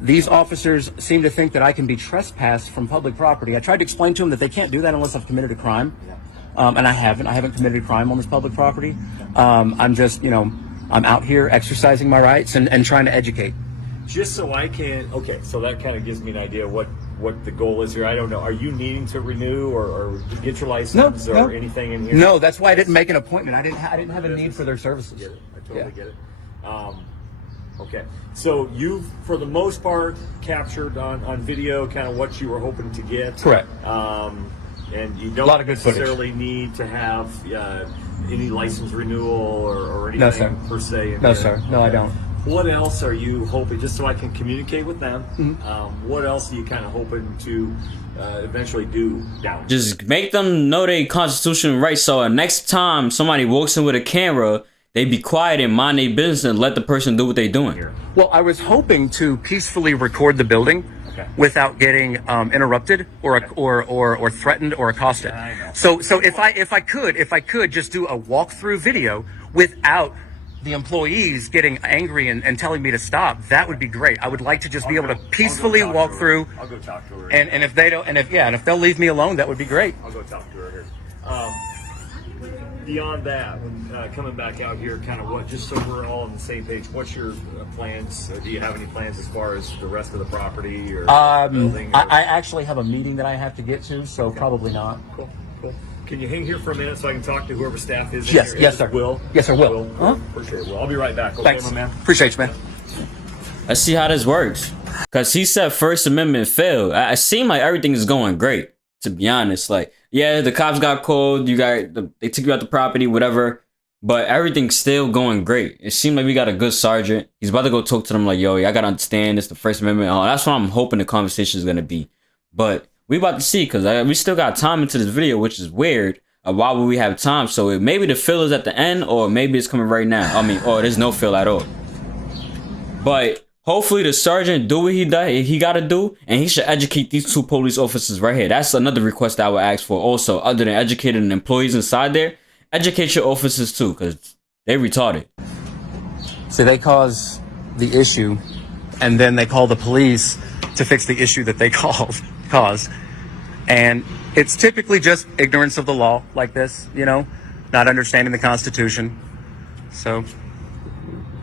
these officers seem to think that I can be trespassed from public property. I tried to explain to them that they can't do that unless I've committed a crime. And I haven't. I haven't committed a crime on this public property. I'm just, I'm out here exercising my rights and trying to educate. Just so I can, okay, so that kind of gives me an idea what the goal is here. I don't know. Are you needing to renew or get your license or anything in here? No, that's why I didn't make an appointment. I didn't have a need for their services. Get it. I totally get it. Okay, so you've, for the most part, captured on video kind of what you were hoping to get. Correct. And you don't A lot of good necessarily need to have any license renewal or anything No, sir. per se. No, sir. No, I don't. What else are you hoping, just so I can communicate with them, what else are you kind of hoping to eventually do down? Just make them know their constitutional rights. So next time somebody walks in with a camera, they be quiet and mind their business and let the person do what they're doing. Well, I was hoping to peacefully record the building without getting interrupted or threatened or accosted. So if I could just do a walkthrough video without the employees getting angry and telling me to stop, that would be great. I would like to just be able to peacefully walk through. I'll go talk to her. And if they don't, and if they'll leave me alone, that would be great. I'll go talk to her here. Beyond that, when coming back out here, kind of what, just so we're all on the same page, what's your plans? Do you have any plans as far as the rest of the property or building? I actually have a meeting that I have to get to, so probably not. Cool. Can you hang here for a minute so I can talk to whoever staff is? Yes, in here? yes, sir. Will? Yes, sir, Will. For sure, Will. I'll be right back. Okay, Thanks. my man? Appreciate you, man. Let's see how this works. Because he said First Amendment failed. I seem like everything is going great, to be honest. Like, yeah, the cops got called. They took you out the property, whatever. But everything's still going great. It seemed like we got a good sergeant. He's about to go talk to them like, yo, I got to understand it's the First Amendment. Oh, that's what I'm hoping the conversation is going to be. But we about to see, because we still got time into this video, which is weird. Why would we have time? So maybe the fill is at the end, or maybe it's coming right now. Or there's no fill at all. But hopefully the sergeant do what he got to do, and he should educate these two police officers right here. That's another request that I would ask for. Also, other than educating the employees inside there, educate your officers too, because they retarded. So they cause the issue, and then they call the police to fix the issue that they caused. And it's typically just ignorance of the law like this, not understanding the Constitution. So,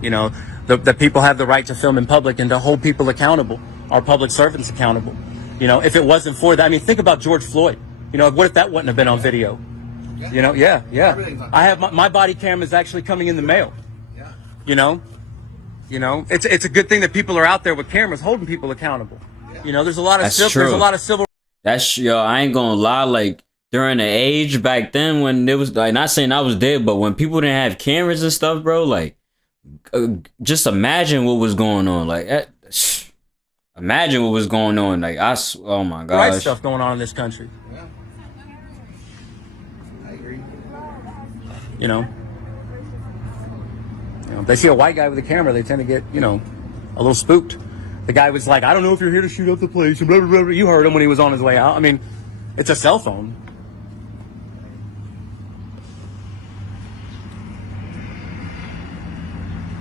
the people have the right to film in public and to hold people accountable, our public servants accountable. You know, if it wasn't for that, I mean, think about George Floyd. You know, what if that wouldn't have been on video? You know, yeah. I have my body cam is actually coming in the mail. You know, it's a good thing that people are out there with cameras holding people accountable. You know, there's a lot of there's a lot of civil. That's yo, I ain't gonna lie, like during the age back then when there was like, not saying I was there, but when people didn't have cameras and stuff, bro, like just imagine what was going on. Like imagine what was going on. Like oh my gosh. Right stuff going on in this country. Yeah. I agree. You know, they see a white guy with a camera, they tend to get, you know, a little spooked. The guy was like, I don't know if you're here to shoot up the place. Blah, blah, blah. You heard him when he was on his way out. I mean, it's a cell phone.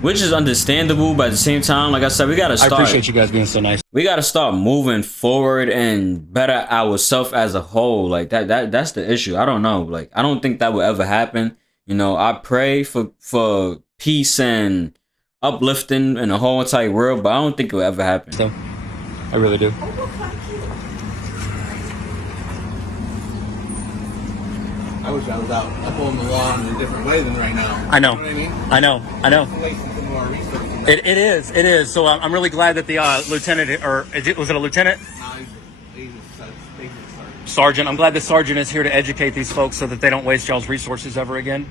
Which is understandable, but at the same time, like I said, we gotta start. I appreciate you guys being so nice. We gotta start moving forward and better ourselves as a whole. Like that's the issue. I don't know. Like I don't think that will ever happen. You know, I pray for peace and uplifting in the whole entire world, but I don't think it will ever happen. So, I really do. I wish I was out upholding the law in a different way than right now. I know. You know what I mean? I know. It is. So I'm really glad that the lieutenant, or was it a lieutenant? No, he's a sergeant. I'm glad the sergeant is here to educate these folks so that they don't waste y'all's resources ever again.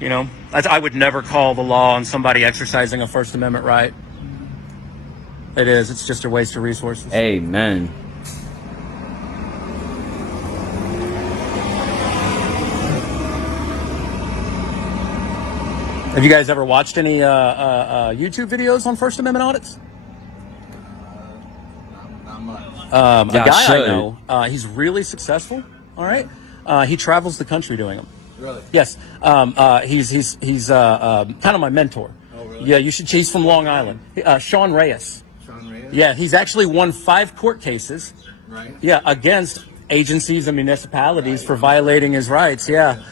You know, I would never call the law on somebody exercising a First Amendment right. It is. It's just a waste of resources. Amen. Have you guys ever watched any YouTube videos on First Amendment audits? not much. A guy I know, he's really successful. All right, he travels the country doing them. Really? Yes. He's kind of my mentor. Oh, really? Yeah, you should. He's from Long Island. Sean Reyes. Sean Reyes? Yeah, he's actually won 5 court cases. Right. Yeah, against agencies and municipalities for violating his rights. Yeah.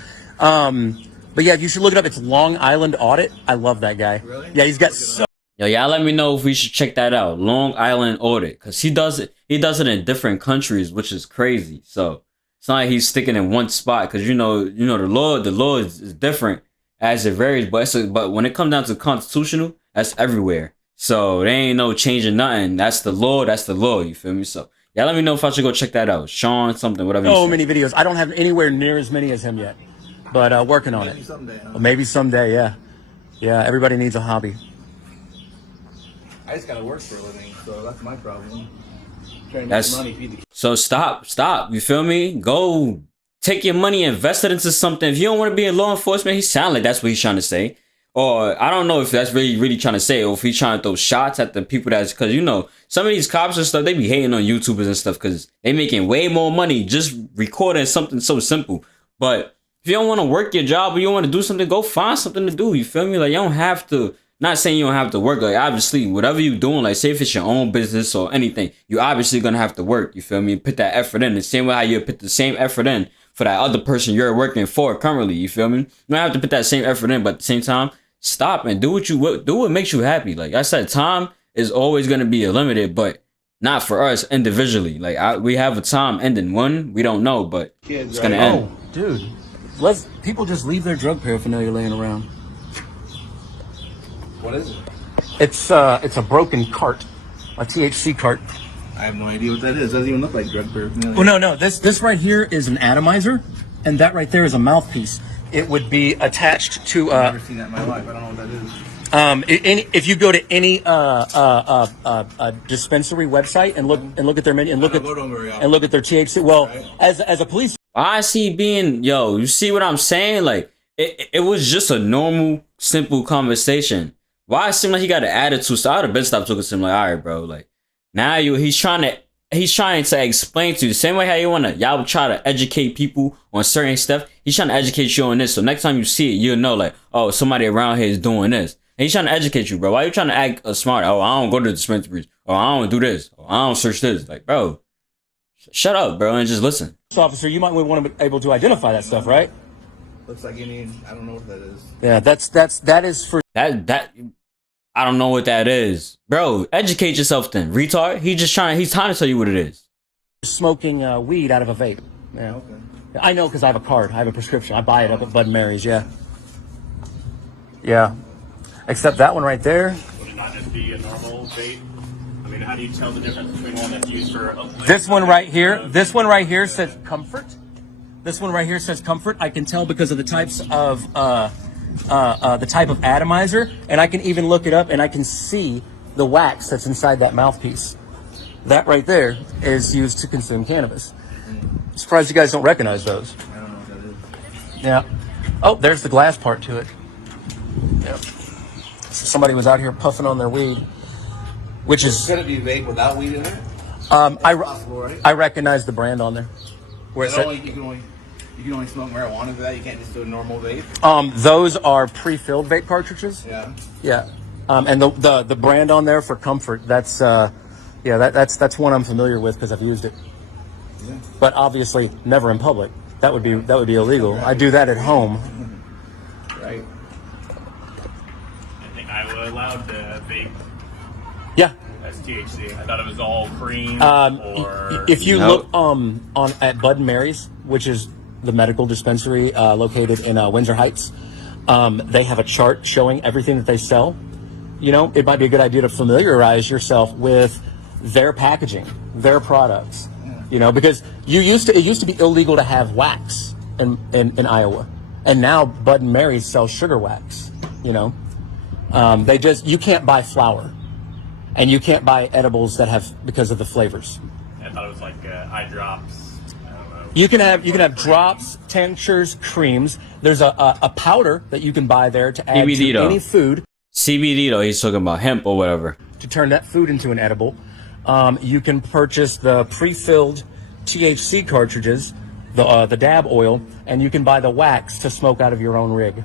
But yeah, you should look it up. It's Long Island Audit. I love that guy. Really? Yeah, he's got so. Yo, y'all let me know if we should check that out. Long Island Audit, because he does it in different countries, which is crazy. So it's not like he's sticking in one spot, because you know the law is different as it varies, but when it comes down to constitutional, that's everywhere. So there ain't no changing nothing. That's the law. You feel me? So yeah, let me know if I should go check that out. Sean something, whatever. So many videos. I don't have anywhere near as many as him yet, but working on it. Someday, huh? Maybe someday. Yeah. Everybody needs a hobby. I just gotta work for a living, so that's my problem. Trying to make money, feed the kids. So stop. You feel me? Go take your money, invest it into something. If you don't want to be in law enforcement, he sound like that's what he's trying to say. Or I don't know if that's really trying to say, or if he's trying to throw shots at the people that's, because you know some of these cops and stuff, they be hating on YouTubers and stuff because they making way more money just recording something so simple. But if you don't want to work your job or you want to do something, go find something to do. You feel me? Like you don't have to. Not saying you don't have to work. Like obviously, whatever you're doing, like say if it's your own business or anything, you're obviously gonna have to work. You feel me? Put that effort in the same way how you put the same effort in for that other person you're working for currently. You feel me? You don't have to put that same effort in, but at the same time, stop and do what makes you happy. Like I said, time is always gonna be limited, but not for us individually. Like we have a time ending. When we don't know, but it's gonna end. Oh, dude, people just leave their drug paraphernalia laying around. What is it? It's a broken cart, a THC cart. I have no idea what that is. It doesn't even look like drug paraphernalia. Well, no. This right here is an atomizer, and that right there is a mouthpiece. It would be attached to. I've never seen that in my life. I don't know what that is. If you go to any dispensary website and look at their menu and look at their THC. Well, right. as a police, I see being you see what I'm saying? Like it was just a normal, simple conversation. Why it seemed like he got an attitude? So I'd have been stopped talking to him like, all right, bro. Like now he's trying to explain to you the same way how y'all try to educate people on certain stuff. He's trying to educate you on this. So next time you see it, you'll know like, oh, somebody around here is doing this. And he's trying to educate you, bro. Why are you trying to act smart? Oh, I don't go to the dispensaries. Oh, I don't do this. Oh, I don't search this. Like, bro, shut up, bro, and just listen. Officer, you might want to be able to identify that stuff, right? Looks like I don't know what that is. Yeah, that is for that. I don't know what that is. Bro, educate yourself then, retard. He's trying to tell you what it is. smoking weed out of a vape. Yeah. Okay. I know because I have a card. I have a prescription. I buy it up at Bud and Mary's. Yeah. Yeah. Except that one right there. Would it not just be a normal vape? I mean, how do you tell the difference between one that's used for This one right here. This one right here says comfort. This one right here says comfort. I can tell because of the types of the type of atomizer, and I can even look it up and I can see the wax that's inside that mouthpiece. That right there is used to consume cannabis. I'm surprised you guys don't recognize those. I don't know what that is. Yeah. Oh, there's the glass part to it. Yep. So somebody was out here puffing on their weed, which is. Could it be vape without weed in it? Possible, right? I recognize the brand on there. Where it said, You can only smoke marijuana with that. You can't just do a normal vape. those are pre-filled vape cartridges. Yeah. Yeah. And the brand on there for comfort, that's that's one I'm familiar with because I've used it. Yeah. But obviously never in public. That would be illegal. I do that at home. Right. I think Iowa allowed the vape Yeah. as THC. I thought it was all cream or... If you look at Bud and Mary's, which is the medical dispensary located in Windsor Heights, they have a chart showing everything that they sell. You know, it might be a good idea to familiarize yourself with their packaging, their products. You know, because it used to be illegal to have wax in Iowa, and now Bud and Mary's sell sugar wax. You know, you can't buy flour, and you can't buy edibles that have because of the flavors. I thought it was like eye drops. I don't know. You can have drops, tinctures, creams. There's a powder that you can buy there to add CBD to any food. CBD though, he's talking about hemp or whatever. To turn that food into an edible. You can purchase the pre-filled THC cartridges, the dab oil, and you can buy the wax to smoke out of your own rig.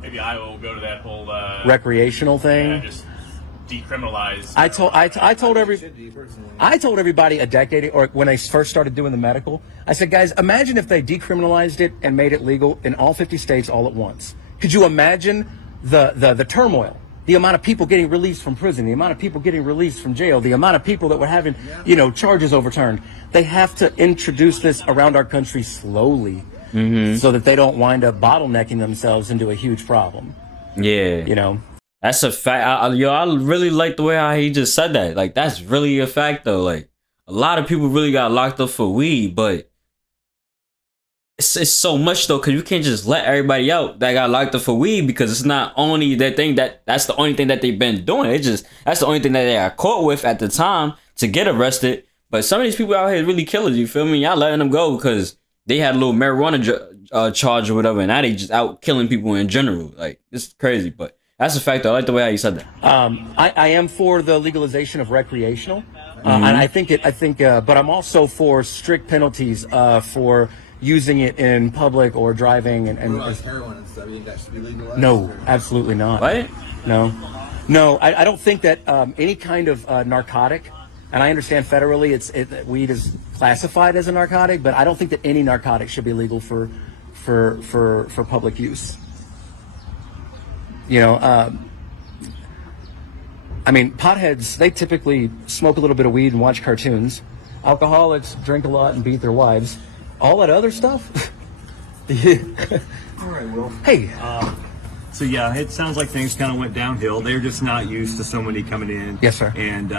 Maybe Iowa will go to that whole Recreational thing. Yeah, just decriminalize. I told everybody a decade or when I first started doing the medical, I said, guys, imagine if they decriminalized it and made it legal in all 50 states all at once. Could you imagine the turmoil? The amount of people getting released from prison, the amount of people getting released from jail, the amount of people that were having, charges overturned. They have to introduce this around our country slowly so that they don't wind up bottlenecking themselves into a huge problem. Yeah. That's a fact. I really like the way how he just said that. Like, that's really a fact, though. Like, a lot of people really got locked up for weed, but it's so much though, because you can't just let everybody out that got locked up for weed, because it's not only that thing that's the only thing that they've been doing. That's the only thing that they got caught with at the time to get arrested. But some of these people out here really killers, you feel me? Y'all letting them go because they had a little marijuana charge or whatever, and now they just out killing people in general. Like, it's crazy, but that's a fact though. I like the way how you said that. I am for the legalization of recreational, and I think, but I'm also for strict penalties for using it in public or driving and heroin and stuff. You think that should be legalized? No, absolutely not. What? No. I don't think that any kind of narcotic, and I understand federally weed is classified as a narcotic, but I don't think that any narcotic should be legal for public use. I mean, potheads, they typically smoke a little bit of weed and watch cartoons. Alcoholics drink a lot and beat their wives. All that other stuff? All right, Will. Hey. So yeah, it sounds like things kind of went downhill. They're just not used to somebody coming in. Yes, sir. And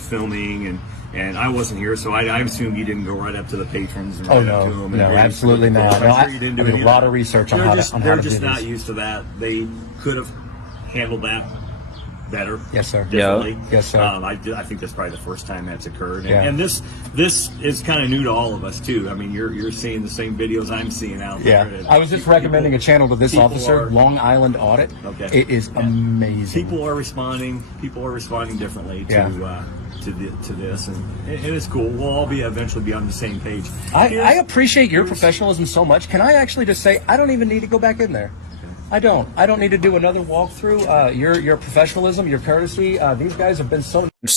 filming and I wasn't here, so I assume you didn't go right up to the patrons. And Oh right up to them no, absolutely not. No, I'm sure you didn't do I did it a lot of research on how to do They're just this. not used to that. They could have handled that better. Yes, sir. Differently. Yes, sir. I think that's probably the first time that's occurred. Yeah. And this is kind of new to all of us too. I mean, you're seeing the same videos I'm seeing out there. Yeah, I was just recommending a channel to this officer, Long Island Audit. Okay. It is amazing. People are responding differently to this, and it is cool. We'll all eventually be on the same page. I appreciate your professionalism so much. Can I actually just say I don't even need to go back in there? I don't need to do another walkthrough. Your professionalism, your courtesy. These guys have been so. You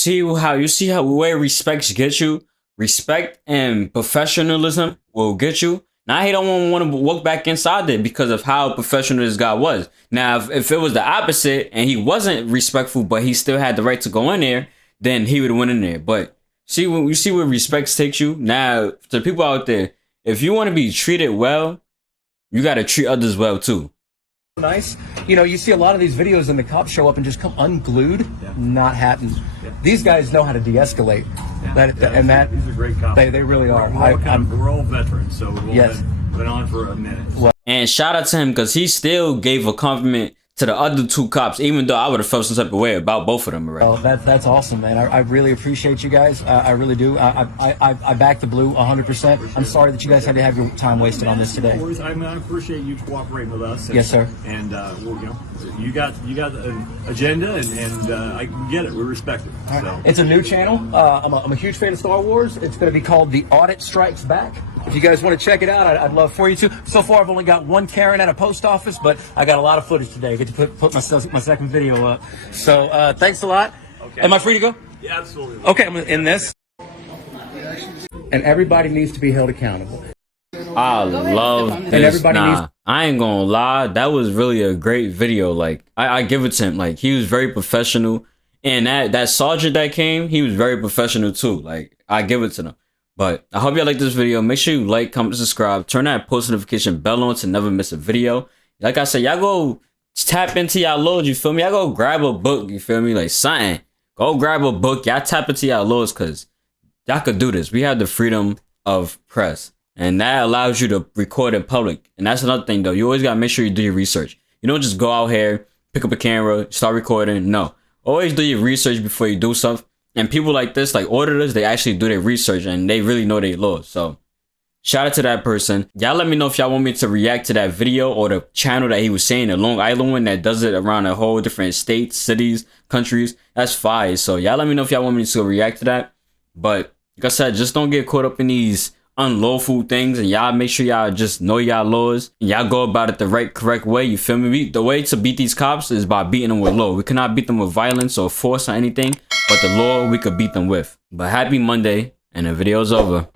see how where respect gets you. Respect and professionalism will get you. Now he don't want to walk back inside there because of how professional this guy was. Now if it was the opposite and he wasn't respectful, but he still had the right to go in there, then he would have went in there. But See, when you see where respect takes you. Now, to the people out there, if you want to be treated well, you got to treat others well too. Nice. You know, you see a lot of these videos and the cops show up and just come unglued. Not happening. These guys know how to de-escalate. These are great cops. They really are. We're all veterans, so we've all been on for a minute. And shout out to him because he still gave a compliment to the other 2 cops, even though I would have felt some type of way about both of them already. Well, that's awesome, man. I really appreciate you guys. I really do. I back the blue 100%. I'm sorry that you guys had to have your time wasted on this today. I appreciate you cooperating with us. Yes, sir. And you got an agenda, and I get it. We respect it. So. It's a new channel. I'm a huge fan of Star Wars. It's going to be called The Audit Strikes Back. If you guys want to check it out, I'd love for you to. So far, I've only got 1 Karen at a post office, but I got a lot of footage today. I get to put my second video up. So thanks a lot. Okay. Am I free to go? Yeah, absolutely. Okay, I'm in this. And everybody needs to be held accountable. I love this. I ain't gonna lie. That was really a great video. Like, I give it to him. Like, he was very professional. And that sergeant that came, he was very professional too. Like, I give it to them. But I hope y'all like this video. Make sure you like, comment, subscribe. Turn that post notification bell on to never miss a video. Like I said, y'all go tap into y'all loads, you feel me? Y'all go grab a book, you feel me? Like something. Go grab a book. Y'all tap into y'all loads because y'all could do this. We have the freedom of press. And that allows you to record in public. And that's another thing though. You always gotta make sure you do your research. You don't just go out here, pick up a camera, start recording. No. Always do your research before you do stuff. And people like this, like auditors, they actually do their research and they really know their laws. So shout out to that person. Y'all let me know if y'all want me to react to that video or the channel that he was saying, the Long Island one that does it around a whole different states, cities, countries. That's fire. So y'all let me know if y'all want me to react to that. But like I said, just don't get caught up in these unlawful things, and y'all make sure y'all just know y'all laws and y'all go about it the correct way. You feel me? The way to beat these cops is by beating them with law. We cannot beat them with violence or force or anything, but the law we could beat them with. But happy Monday, and the video's over.